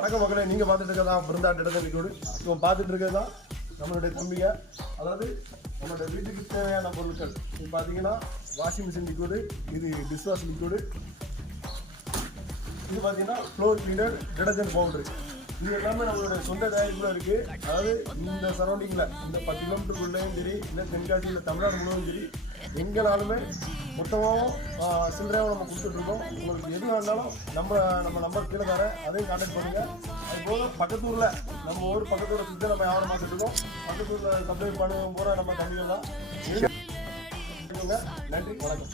வணக்கம் மக்களே, நீங்கள் பார்த்துட்டு இருக்கிறதா பிருந்தாட் இடத்த லிக்விடு. இவன் பார்த்துட்டு இருக்கிறதா நம்மளுடைய தம்பிங்க. அதாவது நம்மளுடைய வீட்டுக்கு தேவையான பொருட்கள். இது பார்த்தீங்கன்னா வாஷிங் மிஷின் லிக்விடு, இது டிஷ்வாஷ் லிக்விடு, இது பார்த்தீங்கன்னா ஃப்ளோர் கிளீனர், டிடர்ஜென்ட் பவுடரு. இது எல்லாமே நம்மளுடைய சொந்த தயாரிப்பில் இருக்குது. அதாவது இந்த சரௌண்டிங்கில் இந்த 10 கிலோமீட்டருக்குள்ளேயும் சரி, இல்லை தென்காசி இல்லை தமிழ்நாடு முழுவதும் சரி, எங்கேனாலுமே மொத்தமாகவும் சில்லறையாகவும் நம்ம கொடுத்துட்ருக்கோம். உங்களுக்கு எது வேணாலும் நம்ம நம்பர் கீழே தரேன், அதையும் கான்டாக்ட் பண்ணுங்கள். அது போக பக்கத்தூரில் நம்ம ஊர் பக்கத்தூரை சுற்றி நம்ம வியாபாரம் பார்த்துட்ருக்கோம். பக்கத்தூரில் சப்ளை பண்ணுவோம் போகிற நம்ம தம்பிகள் தான். நன்றி, வணக்கம்.